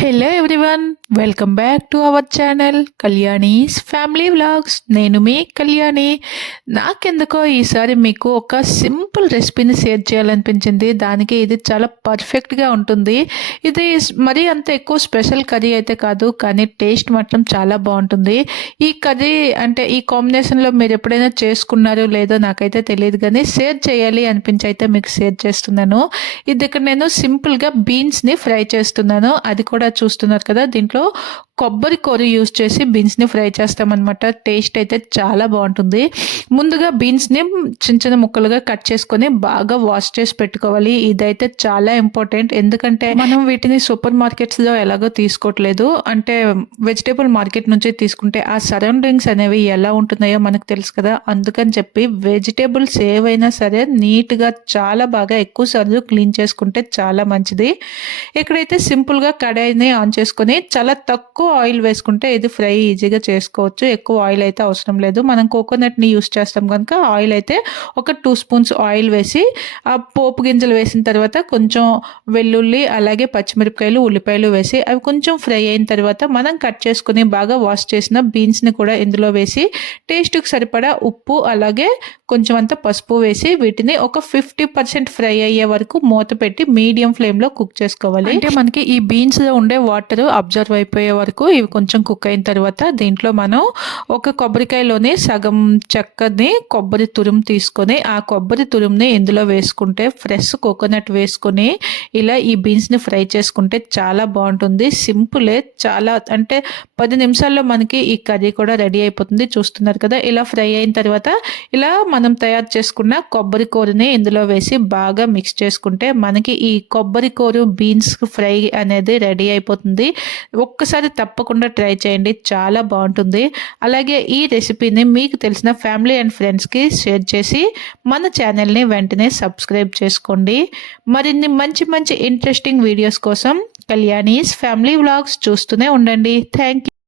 Hello everyone welcome back to our channel Kalyani's family vlogs నేను మీ కళ్యాణి నాకెందుకో ఈసారి మీకు ఒక సింపుల్ రెసిపీని షేర్ చేయాలనిపించింది. దానికి ఇది చాలా పర్ఫెక్ట్గా ఉంటుంది. ఇది మరీ అంత ఎక్కువ స్పెషల్ కర్రీ అయితే కాదు కానీ టేస్ట్ మాత్రం చాలా బాగుంటుంది. ఈ కర్రీ అంటే ఈ కాంబినేషన్లో మీరు ఎప్పుడైనా చేసుకున్నారో లేదో నాకైతే తెలియదు కానీ షేర్ చేయాలి అనిపించి అయితే మీకు షేర్ చేస్తున్నాను. ఇది ఇక్కడ నేను సింపుల్గా బీన్స్ని ఫ్రై చేస్తున్నాను. అది కూడా చూస్తున్నారు కదా దీంట్లో కొబ్బరి కూర యూస్ చేసి బీన్స్ని ఫ్రై చేస్తామన్నమాట. టేస్ట్ అయితే చాలా బాగుంటుంది. ముందుగా బీన్స్ని చిన్న చిన్న ముక్కలుగా కట్ చేసుకొని బాగా వాష్ చేసి పెట్టుకోవాలి. ఇదైతే చాలా ఇంపార్టెంట్ ఎందుకంటే మనం వీటిని సూపర్ మార్కెట్స్లో ఎలాగో తీసుకోవట్లేదు. అంటే వెజిటేబుల్ మార్కెట్ నుంచి తీసుకుంటే ఆ సరౌండింగ్స్ అనేవి ఎలా ఉంటున్నాయో మనకు తెలుసు కదా. అందుకని చెప్పి వెజిటేబుల్స్ ఏవైనా సరే నీట్గా చాలా బాగా ఎక్కువ సార్లు క్లీన్ చేసుకుంటే చాలా మంచిది. ఇక్కడైతే సింపుల్గా కడాయిని ఆన్ చేసుకొని చాలా తక్కువ ఆయిల్ వేసుకుంటే ఇది ఫ్రై ఈజీగా చేసుకోవచ్చు. ఎక్కువ ఆయిల్ అయితే అవసరం లేదు. మనం కోకోనట్ని యూస్ చేస్తాం కనుక ఆయిల్ అయితే ఒక టూ స్పూన్స్ ఆయిల్ వేసి ఆ పోపు గింజలు వేసిన తర్వాత కొంచెం వెల్లుల్లి అలాగే పచ్చిమిరపకాయలు ఉల్లిపాయలు వేసి అవి కొంచెం ఫ్రై అయిన తర్వాత మనం కట్ చేసుకుని బాగా వాష్ చేసిన బీన్స్ని కూడా ఇందులో వేసి టేస్ట్కి సరిపడా ఉప్పు అలాగే కొంచెం అంత పసుపు వేసి వీటిని ఒక ఫిఫ్టీ పర్సెంట్ ఫ్రై అయ్యే వరకు మూత పెట్టి మీడియం ఫ్లేమ్లో కుక్ చేసుకోవాలి. అంటే మనకి ఈ బీన్స్లో ఉండే వాటర్ అబ్జర్వ్ అయిపోయే వరకు ఇవి కొంచెం కుక్ అయిన తర్వాత దీంట్లో మనం ఒక కొబ్బరికాయలోనే సగం చక్కని కొబ్బరి తురుము తీసుకొని ఆ కొబ్బరి తురుముని ఇందులో వేసుకుంటే ఫ్రెష్ కోకోనట్ వేసుకొని ఇలా ఈ బీన్స్ని ఫ్రై చేసుకుంటే చాలా బాగుంటుంది. సింపులే చాలా అంటే పది నిమిషాల్లో మనకి ఈ కర్రీ కూడా రెడీ అయిపోతుంది. చూస్తున్నారు కదా ఇలా ఫ్రై అయిన తర్వాత ఇలా మనం తయారు చేసుకున్న కొబ్బరి కూరని ఇందులో వేసి బాగా మిక్స్ చేసుకుంటే మనకి ఈ కొబ్బరి కూర బీన్స్ ఫ్రై అనేది రెడీ అయిపోతుంది. ఒక్కసారి తప్పకుండా ట్రై చేయండి. చాలా బాగుంటుంది. అలాగే ఈ రెసిపీని మీకు తెలిసిన ఫ్యామిలీ అండ్ ఫ్రెండ్స్కి షేర్ చేసి మన ఛానల్ని వెంటనే సబ్స్క్రైబ్ చేసుకోండి. మరిన్ని మంచి మంచి ఇంట్రెస్టింగ్ వీడియోస్ కోసం కళ్యాణీస్ ఫ్యామిలీ వ్లాగ్స్ చూస్తూనే ఉండండి. థ్యాంక్